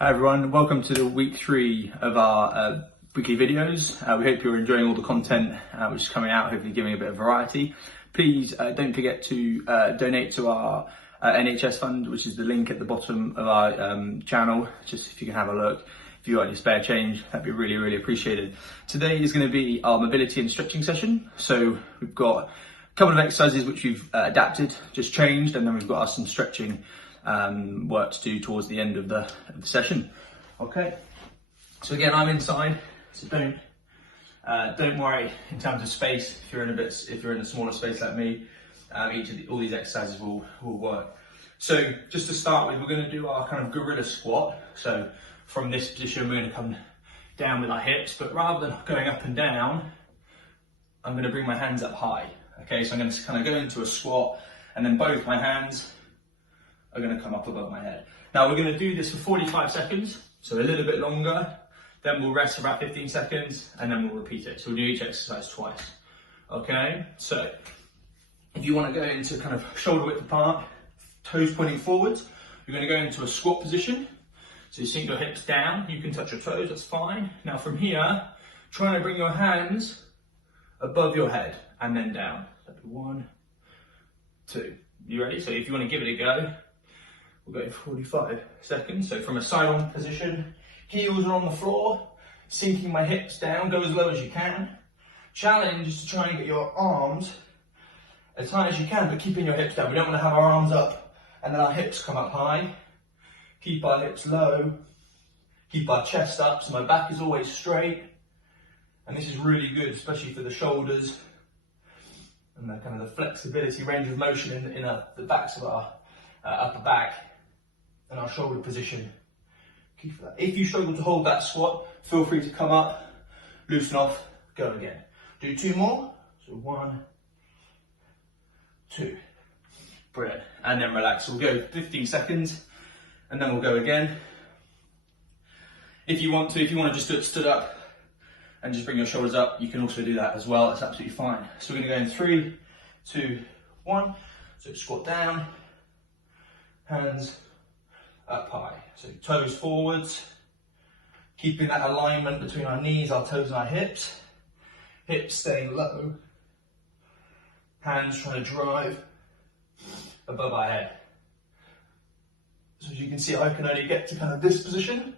Hi everyone, welcome to the week 3 of our weekly videos. We hope you're enjoying all the content which is coming out, hopefully giving a bit of variety. Please don't forget to donate to our NHS fund, which is the link at the bottom of our channel, just if you can have a look. If you've got any spare change, that'd be really appreciated. Today is going to be our mobility and stretching session. So we've got a couple of exercises which we've adapted, just changed, and then we've got some stretching work to do towards the end of the session. Okay, so again, I'm inside, so don't worry in terms of space. If you're in a smaller space like me, all these exercises will work. So just to start with, we're going to do our kind of gorilla squat. So from this position, we're going to come down with our hips, but rather than going up and down, I'm going to bring my hands up high. Okay, so I'm going to kind of go into a squat, and then both my hands are going to come up above my head. Now we're going to do this for 45 seconds, so a little bit longer, then we'll rest for about 15 seconds, and then we'll repeat it. So we'll do each exercise twice. Okay, so if you want to go into kind of shoulder width apart, toes pointing forwards, you're going to go into a squat position. So you sink your hips down, you can touch your toes, that's fine. Now from here, try to bring your hands above your head and then down. So 1, 2. You ready? So if you want to give it a go, we'll go 45 seconds. So from a side on position, heels are on the floor, sinking my hips down, go as low as you can. Challenge is to try and get your arms as high as you can, but keeping your hips down. We don't want to have our arms up and then our hips come up high. Keep our hips low, keep our chest up, so my back is always straight. And this is really good, especially for the shoulders and the kind of the flexibility, range of motion in the backs of our upper back and our shoulder position. Keep that. If you struggle to hold that squat, feel free to come up, loosen off, go again. Do 2 more. So 1, 2. Brilliant. And then relax. So we'll go 15 seconds and then we'll go again. If you want to just do it stood up and just bring your shoulders up, you can also do that as well. That's absolutely fine. So we're going to go in 3, 2, 1. So squat down, hands up high. So toes forwards, keeping that alignment between our knees, our toes and our hips. Hips staying low. Hands trying to drive above our head. So as you can see, I can only get to kind of this position.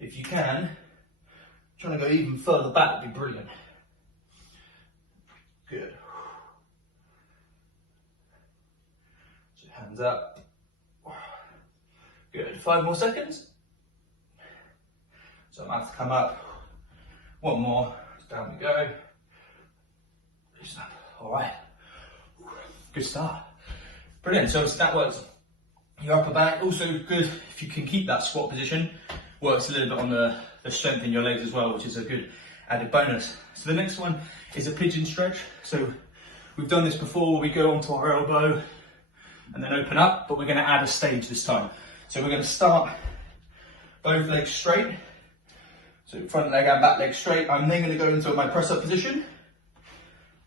If you can, trying to go even further back would be brilliant. Good. So hands up. Good. 5 more seconds. So I'm going to have to come up. 1 more. Down we go. Loosen up. All right. Good start. Brilliant. So that works your upper back. Also good if you can keep that squat position. Works a little bit on the strength in your legs as well, which is a good added bonus. So the next one is a pigeon stretch. So we've done this before where we go onto our elbow and then open up, but we're going to add a stage this time. So we're going to start both legs straight. So front leg and back leg straight. I'm then going to go into my press up position.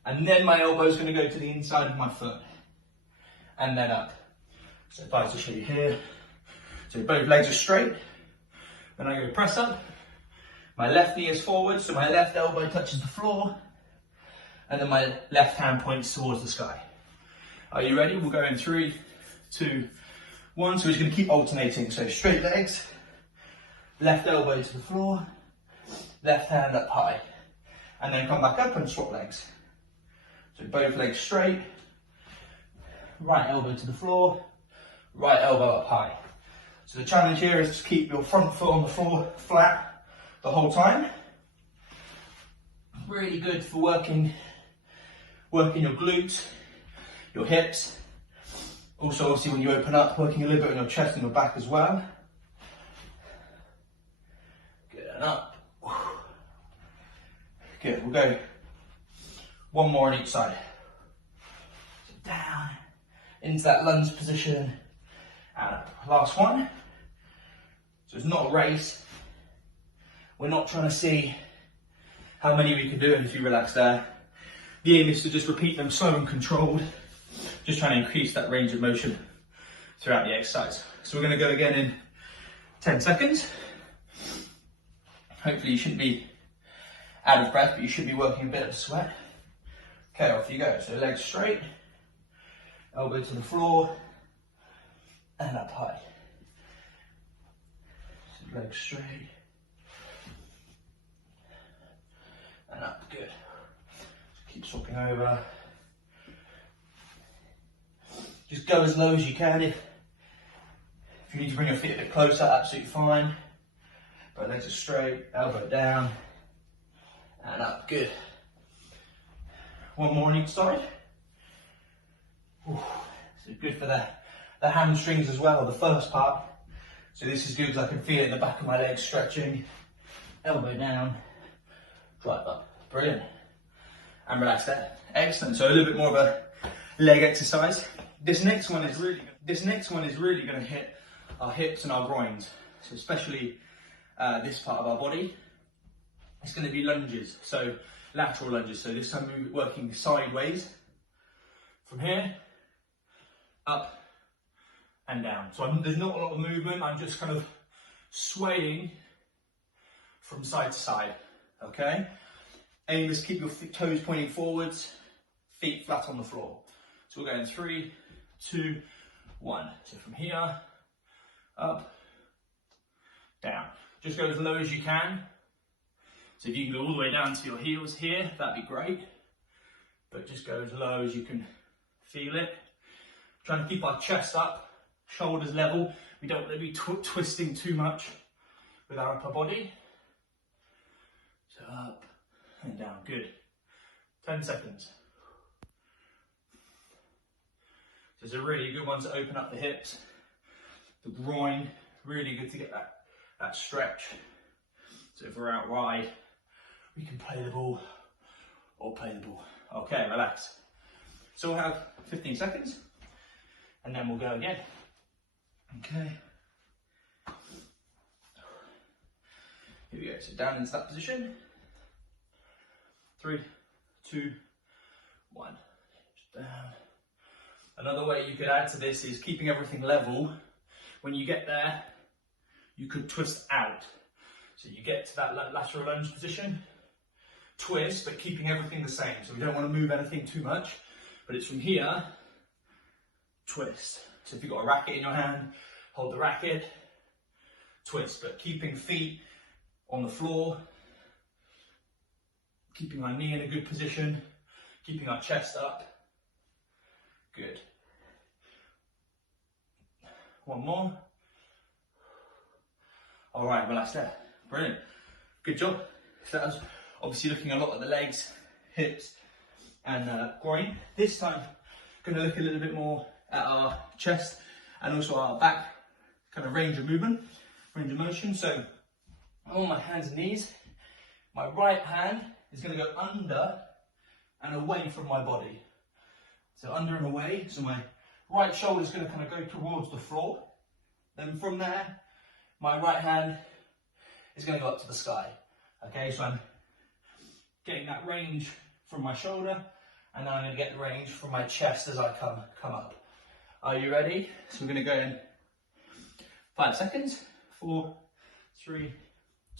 And then my elbow is going to go to the inside of my foot. And then up. So if I was to show you here. So both legs are straight. Then I go press up. My left knee is forward, so my left elbow touches the floor. And then my left hand points towards the sky. Are you ready? We'll go in 3, 2, 1. So we're just going to keep alternating. So straight legs, left elbow to the floor, left hand up high. And then come back up and swap legs. So both legs straight, right elbow to the floor, right elbow up high. So the challenge here is to keep your front foot on the floor flat the whole time. Really good for working your glutes, your hips. Also, obviously, when you open up, working a little bit on your chest and your back as well. Good, and up. Good, we'll go 1 more on each side. So down, into that lunge position, and up. Last one. So it's not a race. We're not trying to see how many we can do, and if you relax there. The aim is to just repeat them slow and controlled, just trying to increase that range of motion throughout the exercise. So we're going to go again in 10 seconds. Hopefully you shouldn't be out of breath, but you should be working a bit of sweat. Okay, off you go. So legs straight, elbow to the floor, and up high. So legs straight, and up, good. So keep swapping over. Just go as low as you can. If you need to bring your feet a bit closer, absolutely fine. But legs are straight, elbow down, and up, good. One more on each side. Ooh, so good for the hamstrings as well, the first part. So this is good because I can feel it in the back of my legs stretching. Elbow down, drive up, brilliant. And relax there, excellent. So a little bit more of a leg exercise. This next one is really going to hit our hips and our groins. So especially this part of our body. It's going to be lunges, so lateral lunges. So this time we're working sideways from here, up and down. So there's not a lot of movement. I'm just kind of swaying from side to side, okay? Aim is keep your toes pointing forwards, feet flat on the floor. So we're going 3, 2, 1. So from here, up, down. Just go as low as you can. So if you can go all the way down to your heels here, that'd be great. But just go as low as you can feel it. Trying to keep our chest up, shoulders level. We don't want to be twisting too much with our upper body. So up and down, good. 10 seconds. So it's a really good one to open up the hips, the groin, really good to get that stretch. So if we're out wide, we can play the ball or play the ball. Okay, relax. So we'll have 15 seconds and then we'll go again. Okay. Here we go, so down into that position. 3, 2, 1, down. Another way you could add to this is keeping everything level. When you get there, you could twist out. So you get to that lateral lunge position, twist, but keeping everything the same. So we don't want to move anything too much, but it's from here, twist. So if you've got a racket in your hand, hold the racket, twist, but keeping feet on the floor, keeping our knee in a good position, keeping our chest up. Good. One more. All right, relax there. Brilliant. Good job. So that was obviously looking a lot at the legs, hips, and groin. This time, going to look a little bit more at our chest and also our back, kind of range of movement, range of motion. So on my hands and knees, my right hand is going to go under and away from my body. So under and away, so my right shoulder is going to kind of go towards the floor. Then from there, my right hand is going to go up to the sky. Okay, so I'm getting that range from my shoulder, and then I'm going to get the range from my chest as I come up. Are you ready? So we're going to go in 5 seconds. 4, 3,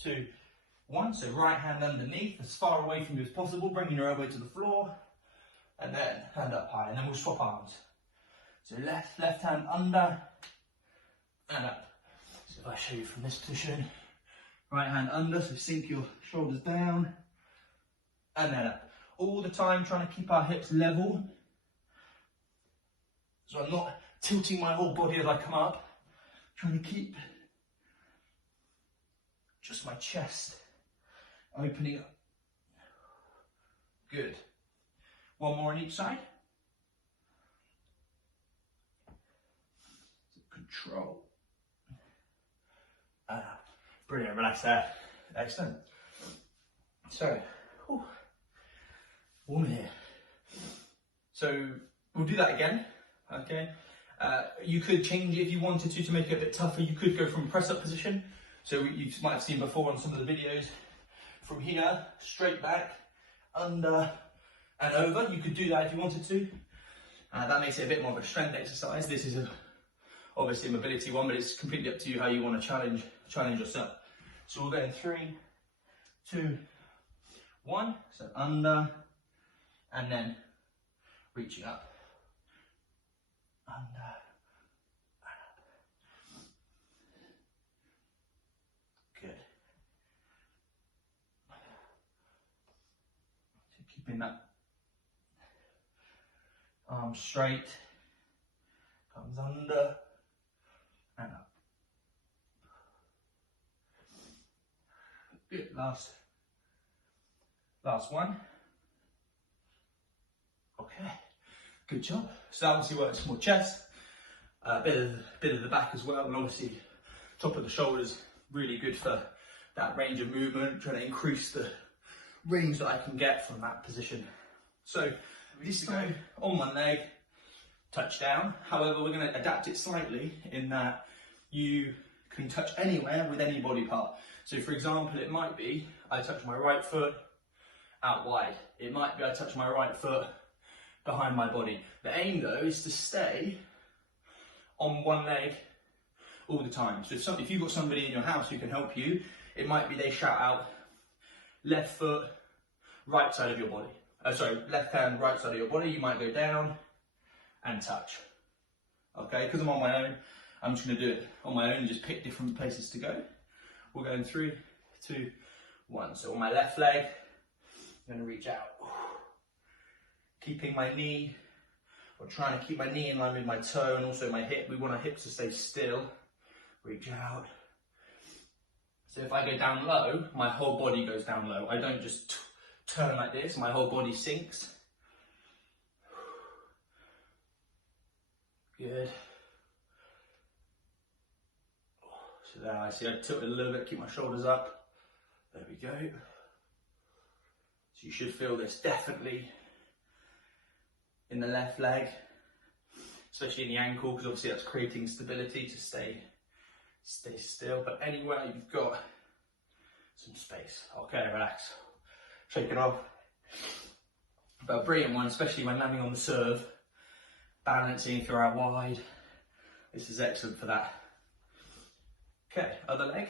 2, 1. So right hand underneath, as far away from you as possible, bringing your elbow to the floor. And then hand up high, and then we'll swap arms. So left hand under and up. So if I show you from this position, right hand under, so sink your shoulders down and then up. All the time trying to keep our hips level. So I'm not tilting my whole body as I come up. Trying to keep just my chest opening up. Good. One more on each side. Control. Brilliant, relax there. Excellent. So, warm in here. So, we'll do that again, okay? You could change it if you wanted to make it a bit tougher. You could go from press-up position. So you might have seen before on some of the videos. From here, straight back, under, and over. You could do that if you wanted to. That makes it a bit more of a strength exercise. This is obviously a mobility one, but it's completely up to you how you want to challenge yourself. So we'll go in 3, 2, 1. So under, and then reaching up. Under, and up. Good. So keeping that arm straight, comes under and up. Good. Last one. Okay. Good job. So that obviously works more chest, a bit of the back as well, and obviously top of the shoulders, really good for that range of movement, trying to increase the range that I can get from that position. So this time on one leg, touch down. However, we're going to adapt it slightly in that you can touch anywhere with any body part. So for example, it might be I touch my right foot out wide. It might be I touch my right foot behind my body. The aim though is to stay on one leg all the time. So if you've got somebody in your house who can help you, it might be they shout out left foot, right side of your body. Left hand, right side of your body. You might go down and touch. Okay, because I'm on my own, I'm just going to do it on my own and just pick different places to go. We'll go in 3, 2, 1. So on my left leg, I'm going to reach out. Keeping my knee, or trying to keep my knee in line with my toe and also my hip. We want our hips to stay still. Reach out. So if I go down low, my whole body goes down low. I don't just turn like this, my whole body sinks. Good. So there I see I tilt it a little bit, keep my shoulders up. There we go. So you should feel this definitely in the left leg, especially in the ankle, because obviously that's creating stability to stay still. But anywhere you've got some space. Okay, relax. Shake it off. But a brilliant one, especially when landing on the serve, balancing if you're out wide. This is excellent for that. Okay, other leg.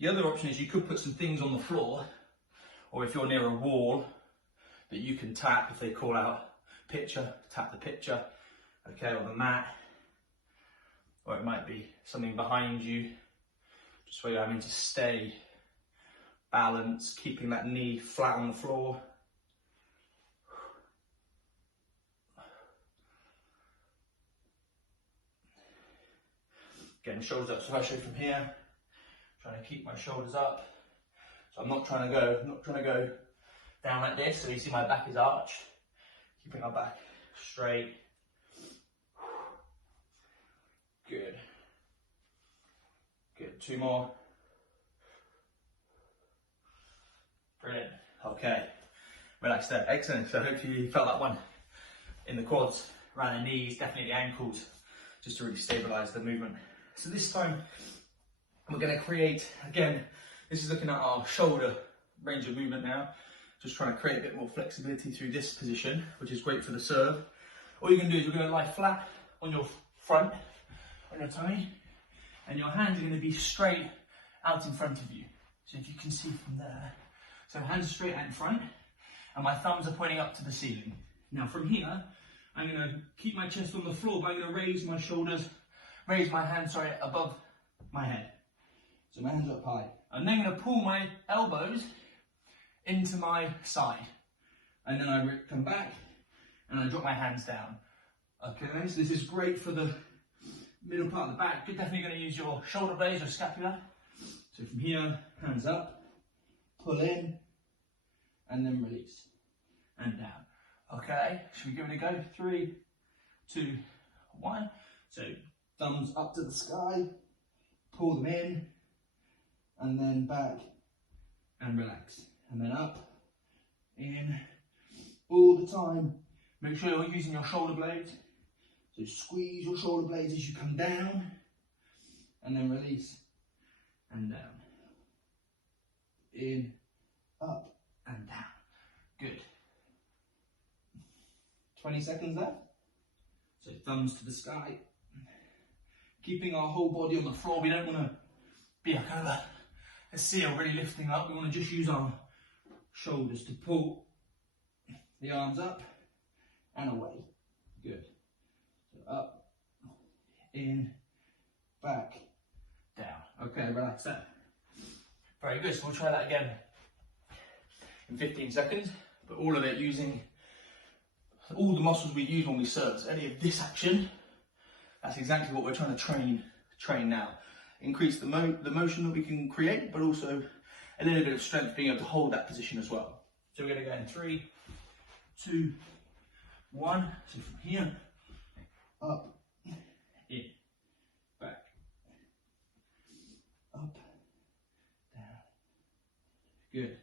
The other option is you could put some things on the floor, or if you're near a wall that you can tap, if they call out pitcher, tap the pitcher, okay, or the mat, or it might be something behind you, just where you're having to stay balanced, keeping that knee flat on the floor. Getting shoulders up, so if I show from here, trying to keep my shoulders up. So I'm not trying to go down like this, so you see my back is arched. Keeping my back straight. Good. Good, 2 more. Brilliant. Okay. Relax there. Excellent. So hopefully you felt that one in the quads, around the knees, definitely the ankles, just to really stabilize the movement. So this time we're going to create, again, this is looking at our shoulder range of movement now, just trying to create a bit more flexibility through this position, which is great for the serve. All you're going to do is you're going to lie flat on your front, on your tummy, and your hands are going to be straight out in front of you. So if you can see from there, so hands are straight out in front, and my thumbs are pointing up to the ceiling. Now from here, I'm going to keep my chest on the floor, but I'm going to raise my shoulders, raise my hands, above my head. So my hands are up high. I'm then going to pull my elbows into my side. And then I come back and I drop my hands down. Okay, so this is great for the middle part of the back. You're definitely going to use your shoulder blades or scapula. So from here, hands up, pull in, and then release, and down. Okay, should we give it a go? 3, 2, 1. So thumbs up to the sky, pull them in, and then back, and relax. And then up, in, all the time. Make sure you're using your shoulder blades. So squeeze your shoulder blades as you come down, and then release, and down. In, up, and down. Good. 20 seconds left. So thumbs to the sky, keeping our whole body on the floor. We don't want to be a kind of a seal really lifting up. We want to just use our shoulders to pull the arms up and away. Good. So up, in, back, down. Okay, relax that. Very good. So we'll try that again in 15 seconds, but all of it using all the muscles we use when we serve. So any of this action, that's exactly what we're trying to train now. Increase the motion that we can create, but also a little bit of strength being able to hold that position as well. So we're going to go in 3, 2, 1. So from here, up, in, back, up, down. Good.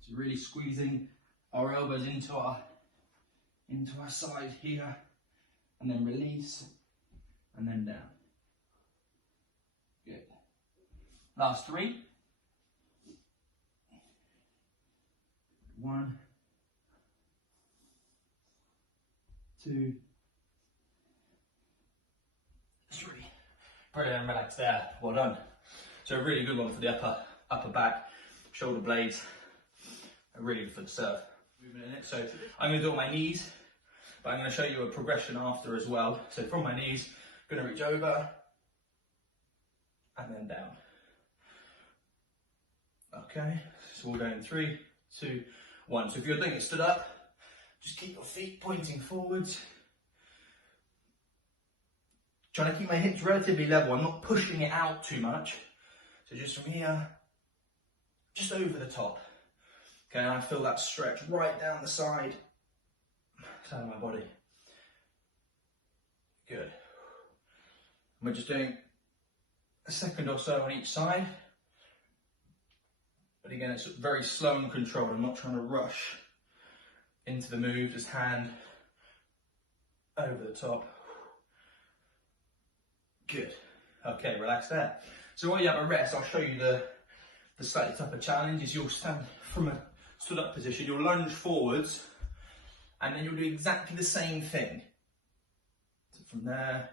So really squeezing our elbows into our side here, and then release, and then down. Good. Last 3. 1, 2, 3. Brilliant, relax there. Well done. So a really good one for the upper back, shoulder blades. Really good for the serve. Movement in it. So I'm going to do it on my knees, but I'm going to show you a progression after as well. So from my knees, I'm going to reach over and then down. Okay, so we'll go in 3, 2, 1. So if you're doing it stood up, just keep your feet pointing forwards. Trying to keep my hips relatively level. I'm not pushing it out too much. So just from here, just over the top. Okay, and I feel that stretch right down the side of my body. Good. And we're just doing a second or so on each side. But again, it's very slow and controlled. I'm not trying to rush into the move, just hand over the top. Good. Okay, relax there. So while you have a rest, I'll show you the slightly tougher challenge. Is you'll stand from a stood up position, you'll lunge forwards, and then you'll do exactly the same thing. So from there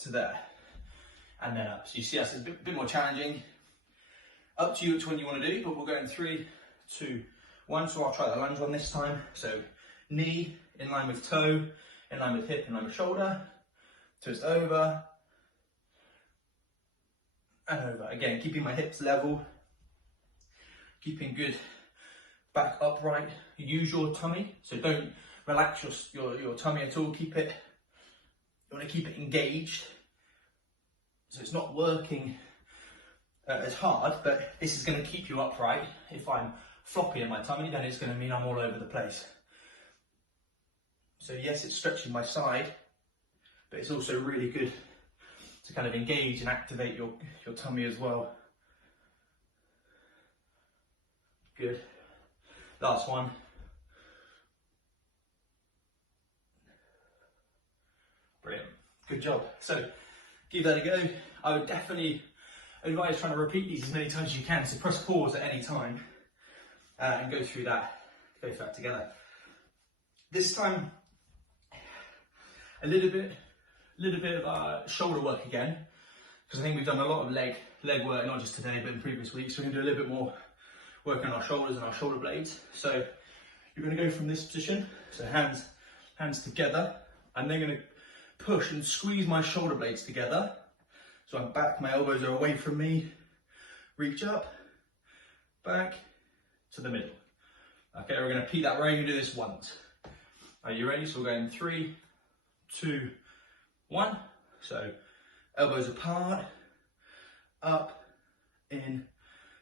to there, and then up. So you see that's a bit more challenging. Up to you which one you want to do, but we'll go in 3, 2, 1. So I'll try the lunge one this time. So knee in line with toe, in line with hip, in line with shoulder. Twist over and over. Again, keeping my hips level, keeping good back upright. Use your tummy, so don't relax your tummy at all. Keep it, you want to keep it engaged. So it's not working as hard, but this is going to keep you upright. If I'm floppy in my tummy, then it's going to mean I'm all over the place. So yes, it's stretching my side, but it's also really good to kind of engage and activate your tummy as well. Good. Last one. Brilliant. Good job. So give that a go. I would definitely advise trying to repeat these as many times as you can. So press pause at any time and go through that together. This time, a little bit of shoulder work again, because I think we've done a lot of leg work, not just today, but in previous weeks. We're going to do a little bit more work on our shoulders and our shoulder blades. So you're going to go from this position, so hands together. I'm then going to push and squeeze my shoulder blades together. So I'm back, my elbows are away from me. Reach up, back to the middle. Okay, we're going to repeat that. We're only going to do this once. Are you ready? So we'll go in 3, 2, 1. So elbows apart, up, in,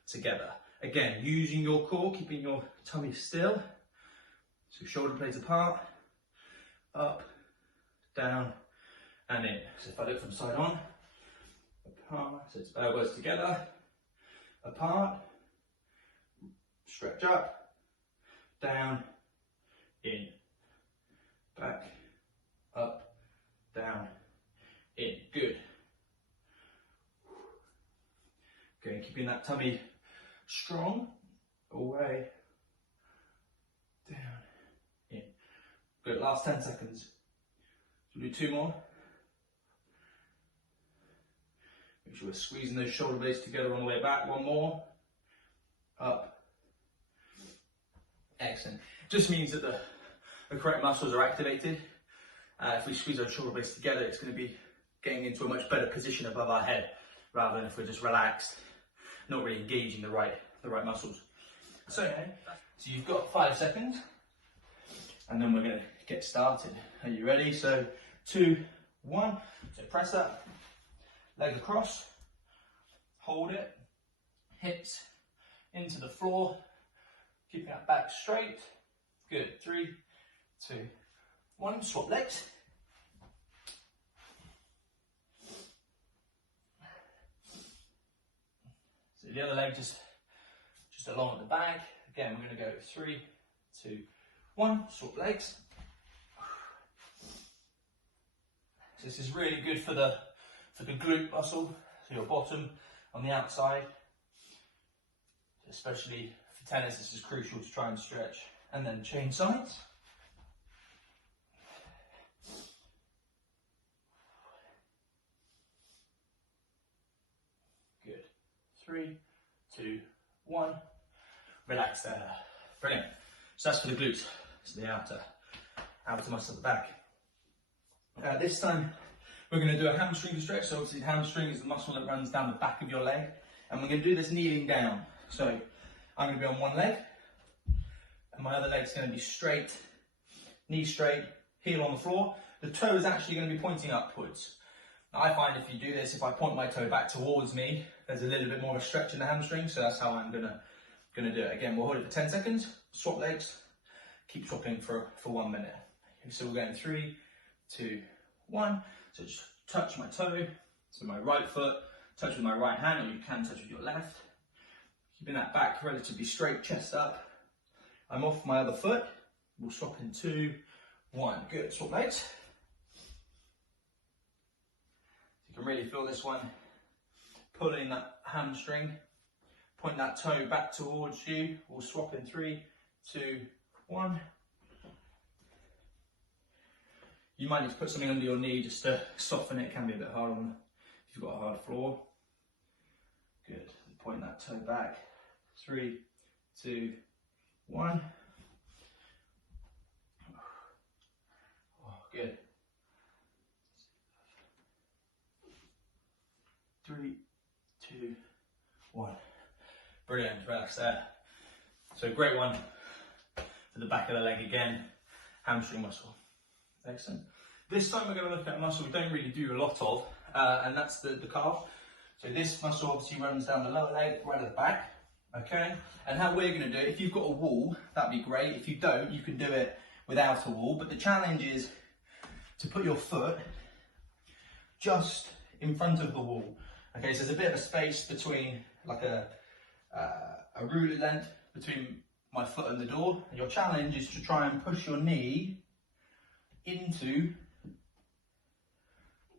together. Again, using your core, keeping your tummy still. So shoulder blades apart, up, down, and in. So if I look from side on, apart, so it's elbows together, apart, stretch up, down, in, back, up, down, in. Good. Okay, keeping that tummy strong, away, Good, last 10 seconds. We'll do 2 more. Make sure we're squeezing those shoulder blades together on the way back. 1 more. Up. Excellent. Just means that the correct muscles are activated. If we squeeze our shoulder blades together, it's going to be getting into a much better position above our head, rather than if we're just relaxed, not really engaging the right muscles. So you've got 5 seconds, and then we're going to get started. Are you ready? So 2, 1. So press up, leg across, hold it, hips into the floor, keeping that back straight. Good. 3, 2, 1. Swap legs. So the other leg just along at the back. Again, we're going to go 3, 2, 1. Swap legs. So this is really good for the glute muscle, so your bottom on the outside. Especially for tennis, this is crucial to try and stretch. And then change sides. Good. 3, 2, 1. Relax there. Brilliant. So that's for the glutes. So the outer muscle at the back. This time we're going to do a hamstring stretch. So obviously the hamstring is the muscle that runs down the back of your leg. And we're going to do this kneeling down. So I'm going to be on one leg. And my other leg's going to be straight, knee straight, heel on the floor. The toe is actually going to be pointing upwards. Now, I find if you do this, if I point my toe back towards me, there's a little bit more of a stretch in the hamstring, so that's how I'm gonna do it. Again, we'll hold it for 10 seconds, swap legs, keep swapping for 1 minute. So we're going 3, 2, 1. So just touch my toe, so my right foot, touch with my right hand, or you can touch with your left. Keeping that back relatively straight, chest up. I'm off my other foot. We'll swap in 2, 1. Good, swap legs. You can really feel this one pulling that hamstring. Point that toe back towards you. We'll swap in 3, 2, 1. You might need to put something under your knee just to soften it. It can be a bit hard on if you've got a hard floor. Good. Point that toe back. 3, 2, 1. Oh, good. 3, 2, 1. Brilliant. Relax there. So great one for the back of the leg again. Hamstring muscle. Excellent. This time we're going to look at a muscle we don't really do a lot of, and that's the calf. So this muscle obviously runs down the lower leg, right at the back. Okay, and how we're going to do it, if you've got a wall, that'd be great. If you don't, you can do it without a wall, but the challenge is to put your foot just in front of the wall. Okay, so there's a bit of a space between, like a ruler length between my foot and the door, and your challenge is to try and push your knee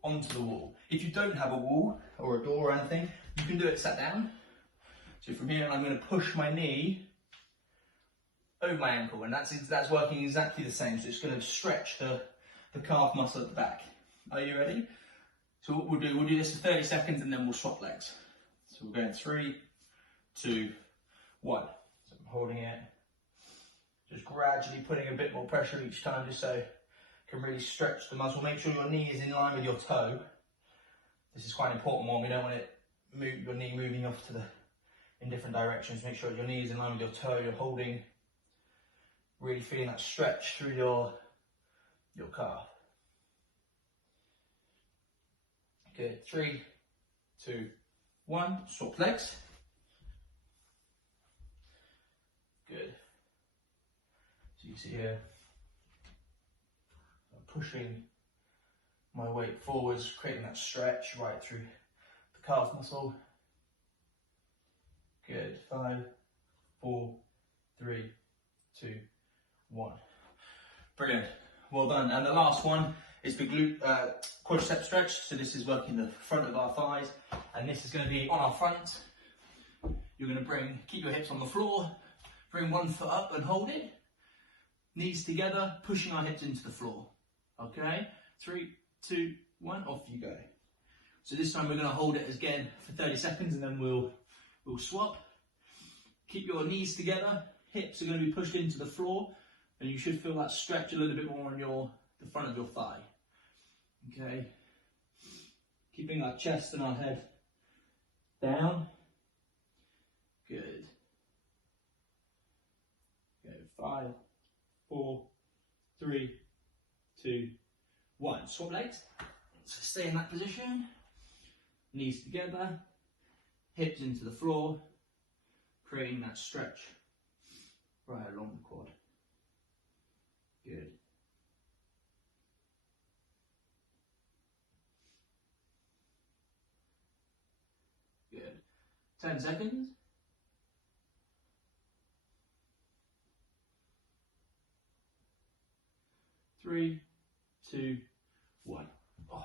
onto the wall. If you don't have a wall or a door or anything, you can do it sat down. So from here, I'm going to push my knee over my ankle, and that's working exactly the same. So it's going to stretch the calf muscle at the back. Are you ready? So what we'll do this for 30 seconds, and then we'll swap legs. So we're going 3, 2, 1. So I'm holding it, just gradually putting a bit more pressure each time, just so you can really stretch the muscle. Make sure your knee is in line with your toe. This is quite an important one. We don't want your knee moving off in different directions. Make sure your knee is in line with your toe. You're holding, really feeling that stretch through your calf. Good. 3, 2, 1. Swap legs. Good. So you see here, I'm pushing my weight forwards, creating that stretch right through the calf muscle. Good. 5, 4, 3, 2, 1. Brilliant. Well done. And the last one is the glute quadricep stretch. So this is working the front of our thighs, and this is going to be on our front. You're going to keep your hips on the floor, bring one foot up and hold it. Knees together, pushing our hips into the floor. Okay, 3, 2, 1, off you go. So this time we're going to hold it again for 30 seconds and then we'll swap. Keep your knees together, hips are going to be pushed into the floor, and you should feel that stretch a little bit more on the front of your thigh. Okay, keeping our chest and our head down. Good. Go 5, 4, 3, 2, 1. Swap legs. So stay in that position. Knees together, hips into the floor, creating that stretch right along the quad. Good. Good. 10 seconds. 3, 2, 1. Oh,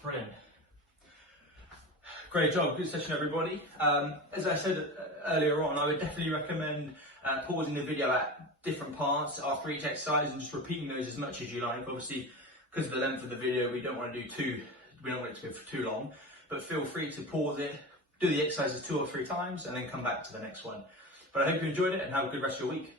brilliant. Great job, good session everybody. As I said earlier on, I would definitely recommend pausing the video at different parts after each exercise and just repeating those as much as you like. Obviously, because of the length of the video, we don't want to we don't want it to go for too long, but feel free to pause it, do the exercises 2 or 3 times and then come back to the next one. But I hope you enjoyed it and have a good rest of your week.